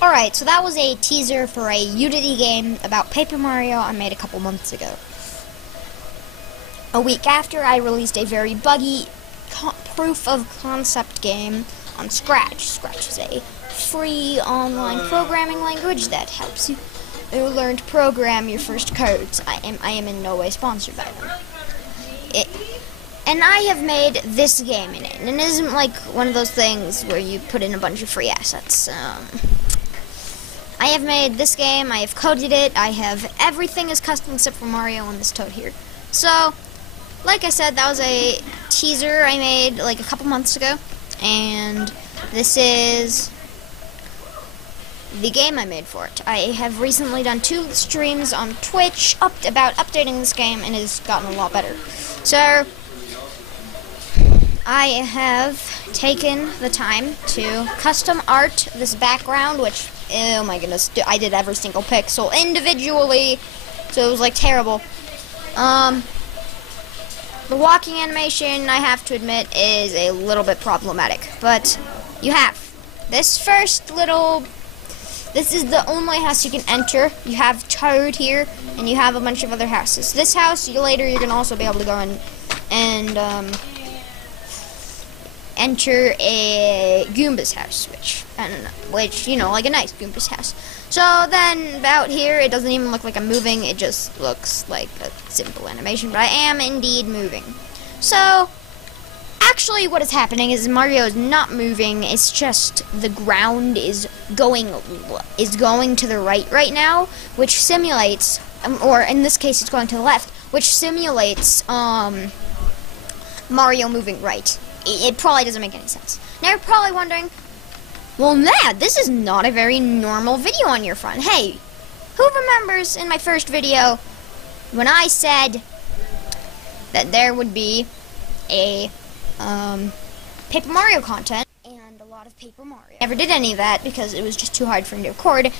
Alright, so that was a teaser for a Unity game about Paper Mario I made a couple months ago. A week after, I released a very buggy proof of concept game on Scratch. Scratch is a free online programming language that helps you learn to program your first codes. I am in no way sponsored by them. And I have made this game in it, and it isn't like one of those things where you put in a bunch of free assets. I have made this game, I have coded it, everything is custom except for Mario and this toad here. So, like I said, that was a teaser I made like a couple months ago, and this is the game I made for it. I have recently done 2 streams on Twitch about updating this game, and it has gotten a lot better. So, I have taken the time to custom art this background, which, oh my goodness, I did every single pixel individually, so it was like terrible. The walking animation, I have to admit, is a little bit problematic, but you have this first little, this is the only house you can enter. You have Toad here, and you have a bunch of other houses. This house, later you're going to also be able to go in and enter a Goomba's house, which, you know, like a nice Goomba's house. So then, about here, it doesn't even look like I'm moving, it just looks like a simple animation, but I am indeed moving. So, actually what is happening is Mario is not moving, it's just the ground is going to the right now, which simulates, or in this case it's going to the left, which simulates, Mario moving right. It probably doesn't make any sense. Now you're probably wondering, well, Nat, this is not a very normal video on your front. Hey, who remembers in my first video when I said that there would be a Paper Mario content and a lot of Paper Mario? Never did any of that because it was just too hard for me to record.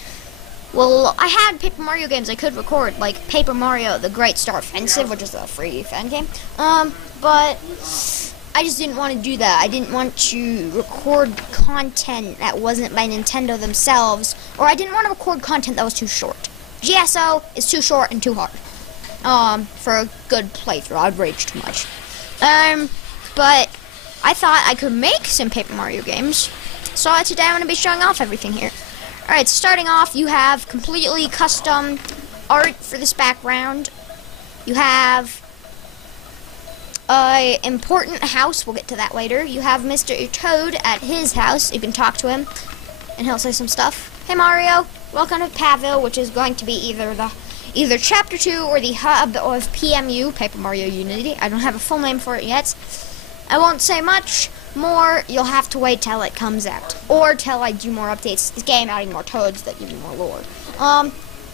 Well, I had Paper Mario games I could record, like Paper Mario The Great Star Offensive, which is a free fan game, but I just didn't want to do that. I didn't want to record content that wasn't by Nintendo themselves, or I didn't want to record content that was too short. GSO is too short and too hard for a good playthrough. I'd rage too much. But I thought I could make some Paper Mario games, so today I'm going to be showing off everything here. Alright, starting off, you have completely custom art for this background. You have important house, we'll get to that later. You have Mr. Toad at his house. You can talk to him, and he'll say some stuff. Hey Mario, welcome to Paville, which is going to be either Chapter 2 or the hub of PMU, Paper Mario Unity. I don't have a full name for it yet. I won't say much more. You'll have to wait till it comes out, or till I do more updates to this game, adding more toads that give you more lore.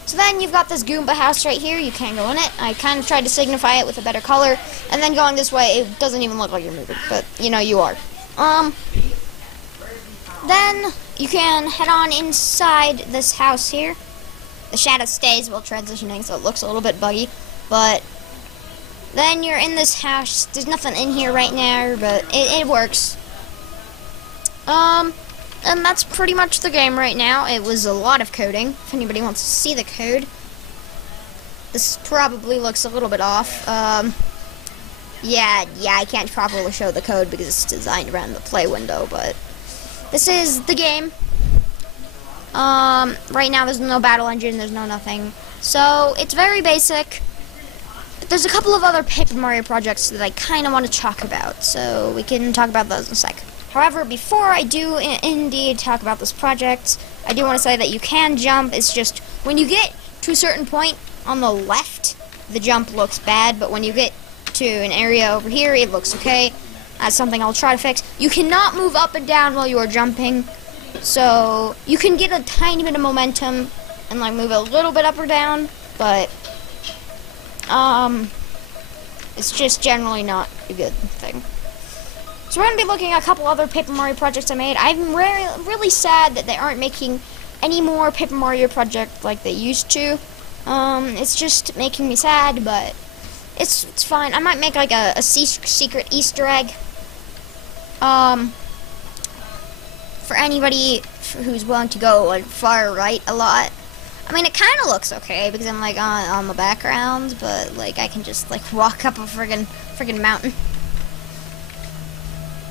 So then you've got this Goomba house right here. You can't go in it. I kind of tried to signify it with a better color. And then going this way, it doesn't even look like you're moving. But, you know, you are. Then you can head on inside this house here. The shadow stays while transitioning, so it looks a little bit buggy. But then you're in this house. There's nothing in here right now, but it works. And that's pretty much the game right now. It was a lot of coding. If anybody wants to see the code, this probably looks a little bit off. Yeah, I can't properly show the code because it's designed around the play window, but this is the game. Right now there's no battle engine, there's no nothing. So, it's very basic. But there's a couple of other Paper Mario projects that I kind of want to talk about, so we can talk about those in a sec. However, before I do indeed talk about this project, I do want to say that you can jump. It's just when you get to a certain point on the left, the jump looks bad, but when you get to an area over here, it looks okay. That's something I'll try to fix. You cannot move up and down while you are jumping, so you can get a tiny bit of momentum and like move a little bit up or down, but it's just generally not a good thing. So we're going to be looking at a couple other Paper Mario projects I made. I'm really sad that they aren't making any more Paper Mario projects like they used to. It's just making me sad, but it's fine. I might make like a secret Easter egg for anybody who's willing to go like far right a lot. I mean, it kind of looks okay because I'm like on the background, but like I can just like walk up a friggin' mountain.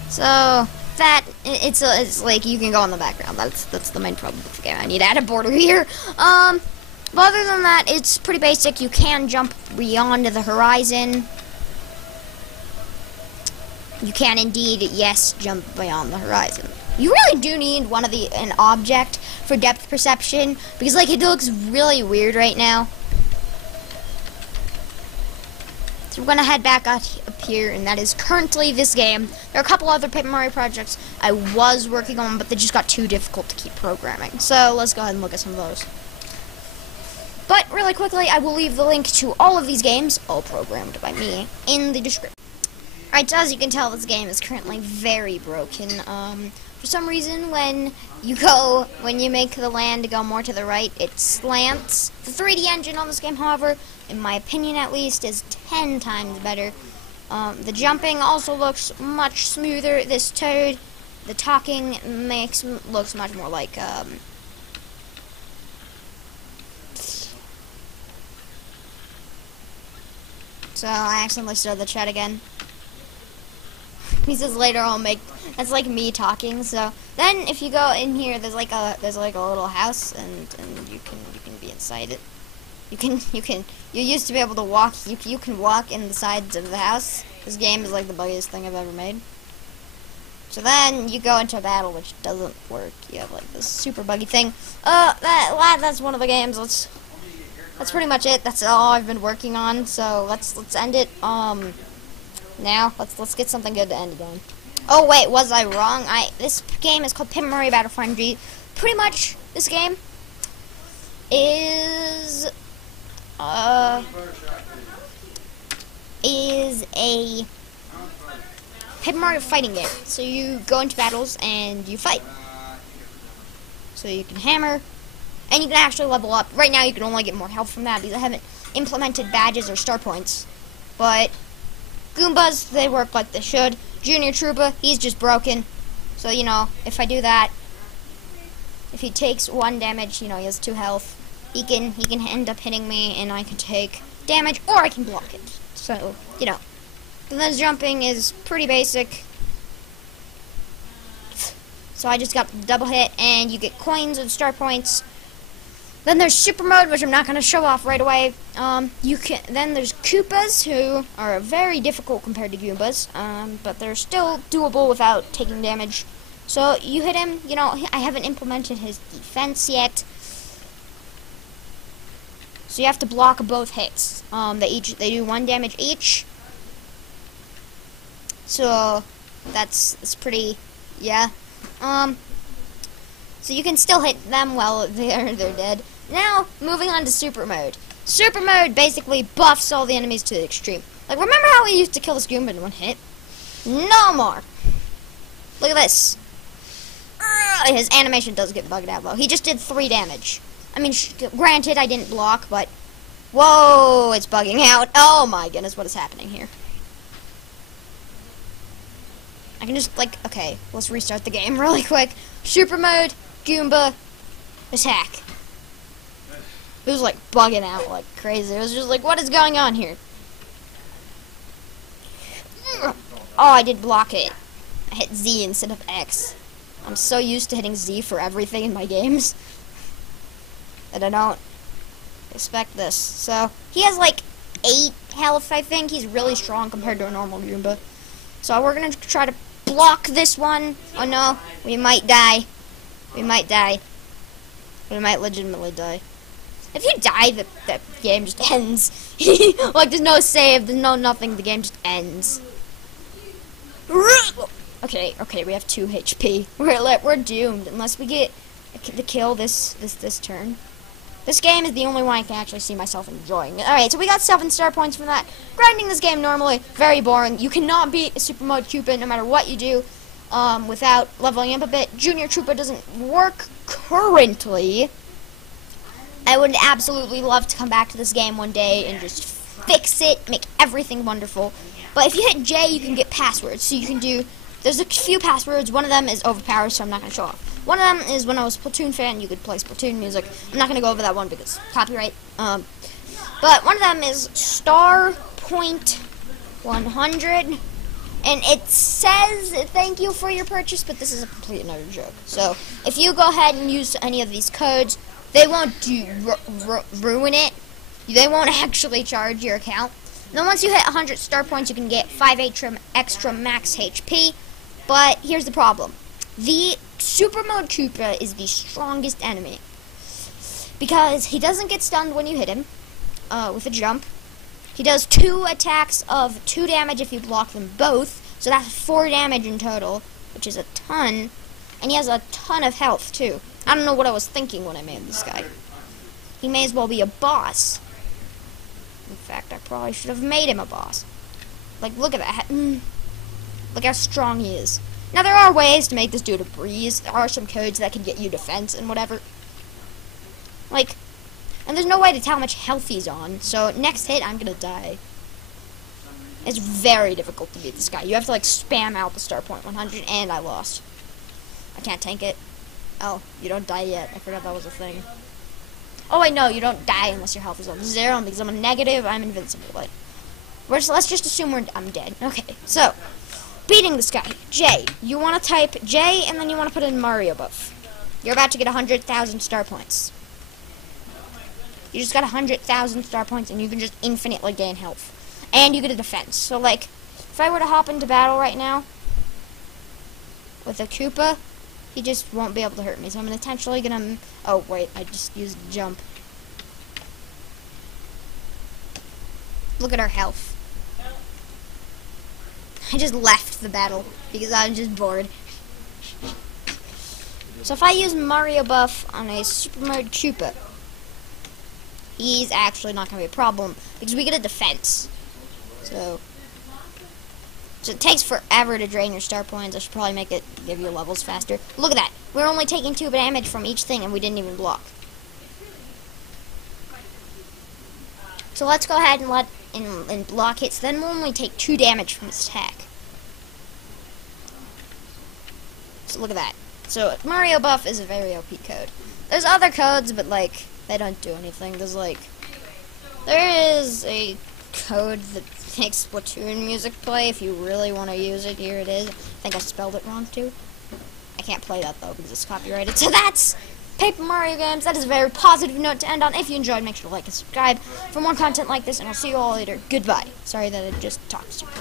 So that it's like you can go on the background. That's the main problem with the game. I need to add a border here. But other than that, it's pretty basic. You can jump beyond the horizon. You can indeed, yes, jump beyond the horizon. You really do need an object for depth perception because like it looks really weird right now. So we're gonna head back up here, and that is currently this game. There are a couple other Paper Mario projects I was working on, but they just got too difficult to keep programming. So let's go ahead and look at some of those. But really quickly, I will leave the link to all of these games, all programmed by me, in the description. Alright, so as you can tell, this game is currently very broken. For some reason, when you make the land go more to the right, it slants. The 3D engine on this game, however, in my opinion at least, is 10 times better. The jumping also looks much smoother. This Toad, the talking looks much more like, So I accidentally started the chat again. He says later I'll make. That's like me talking. So then, if you go in here, there's like a little house, and you can be inside it. You used to be able to walk. You can walk in the sides of the house. This game is like the buggiest thing I've ever made. So then you go into a battle, which doesn't work. You have like this super buggy thing. That's one of the games. That's pretty much it. That's all I've been working on. So let's end it. Now let's get something good to end it on. Oh wait, was I wrong? This game is called Paper Mario Battlefront G. Pretty much this game is a Paper Mario fighting game. So you go into battles and you fight. So you can hammer. And you can actually level up. Right now you can only get more health from that because I haven't implemented badges or star points. But Goombas, they work like they should. Junior Troopa, he's just broken. So, you know, if I do that, if he takes 1 damage, you know, he has 2 health, he can end up hitting me and I can take damage or I can block it. So, you know. And then jumping is pretty basic. So I just got the double hit and you get coins and star points. Then there's Super Mode, which I'm not going to show off right away. Then there's Koopas, who are very difficult compared to Goombas, but they're still doable without taking damage. So you hit him. You know, I haven't implemented his defense yet, so you have to block both hits. They do 1 damage each. So that's pretty, yeah. So you can still hit them while they're dead. Now, moving on to Super Mode. Super Mode basically buffs all the enemies to the extreme. Like, remember how we used to kill this Goomba in 1 hit? No more. Look at this. His animation does get bugged out, though. He just did 3 damage. I mean, granted, I didn't block, but... Whoa, it's bugging out. Oh my goodness, what is happening here? I can just, like, okay, let's restart the game really quick. Super Mode, Goomba, attack. It was like bugging out like crazy. It was just like, what is going on here? Oh, I did block it. I hit Z instead of X. I'm so used to hitting Z for everything in my games that I don't expect this. So, he has like 8 health, I think. He's really strong compared to a normal Goomba. So, we're going to try to block this one. Oh no, we might die. We might die. We might legitimately die. If you die, the game just ends. Like, there's no save, there's no nothing, the game just ends. Okay, we have 2 HP. We're doomed unless we get the kill this turn. This game is the only one I can actually see myself enjoying. Alright, so we got 7 star points from that. Grinding this game normally, very boring. You cannot beat a Super Mode Koopa no matter what you do without leveling up a bit. Junior Troopa doesn't work currently. I would absolutely love to come back to this game one day and just fix it, make everything wonderful. But if you hit J, you can get passwords. So you can do There's a few passwords. One of them is overpowered, so I'm not going to show off. One of them is when I was a Splatoon fan, you could play Splatoon music. I'm not going to go over that one because copyright. But one of them is star.100. And it says, thank you for your purchase, but this is a complete and utter joke. So, if you go ahead and use any of these codes, they won't ruin it. They won't actually charge your account. And then once you hit 100 star points, you can get 5 extra max HP. But here's the problem. The Super Mode Koopa is the strongest enemy. Because he doesn't get stunned when you hit him with a jump. He does 2 attacks of 2 damage if you block them both, so that's 4 damage in total, which is a ton, and he has a ton of health, too. I don't know what I was thinking when I made this guy. He may as well be a boss. In fact, I probably should have made him a boss. Like, look at that. Look how strong he is. Now, there are ways to make this dude a breeze. There are some codes that can get you defense and whatever. Like... And there's no way to tell how much health he's on, so next hit, I'm gonna die. It's very difficult to beat this guy. You have to, like, spam out the star point 100, and I lost. I can't tank it. Oh, you don't die yet. I forgot that was a thing. Oh, wait, no, you don't die unless your health is on 0, and because I'm a negative, I'm invincible. Like, let's just assume I'm dead. Okay, so, beating this guy. J. You want to type J, and then you want to put in Mario buff. You're about to get 100,000 star points. You just got 100,000 star points, and you can just infinitely gain health. And you get a defense. So, like, if I were to hop into battle right now with a Koopa, he just won't be able to hurt me. So I'm intentionally gonna... Oh, wait, I just used jump. Look at our health. I just left the battle because I was just bored. So if I use Mario buff on a Super Mode Koopa, he's actually not going to be a problem because we get a defense. So it takes forever to drain your star points. I should probably make it give you levels faster. Look at that. We're only taking 2 damage from each thing and we didn't even block. So let's go ahead and and block hits. Then we'll only take 2 damage from his attack. So look at that. So Mario buff is a very OP code. There's other codes, but like they don't do anything. There is a code that makes Splatoon music play. If you really want to use it, here it is. I think I spelled it wrong too. I can't play that though because it's copyrighted. So that's Paper Mario Games. That is a very positive note to end on. If you enjoyed, make sure to like and subscribe for more content like this, and I'll see you all later. Goodbye. Sorry that I just talked super quick.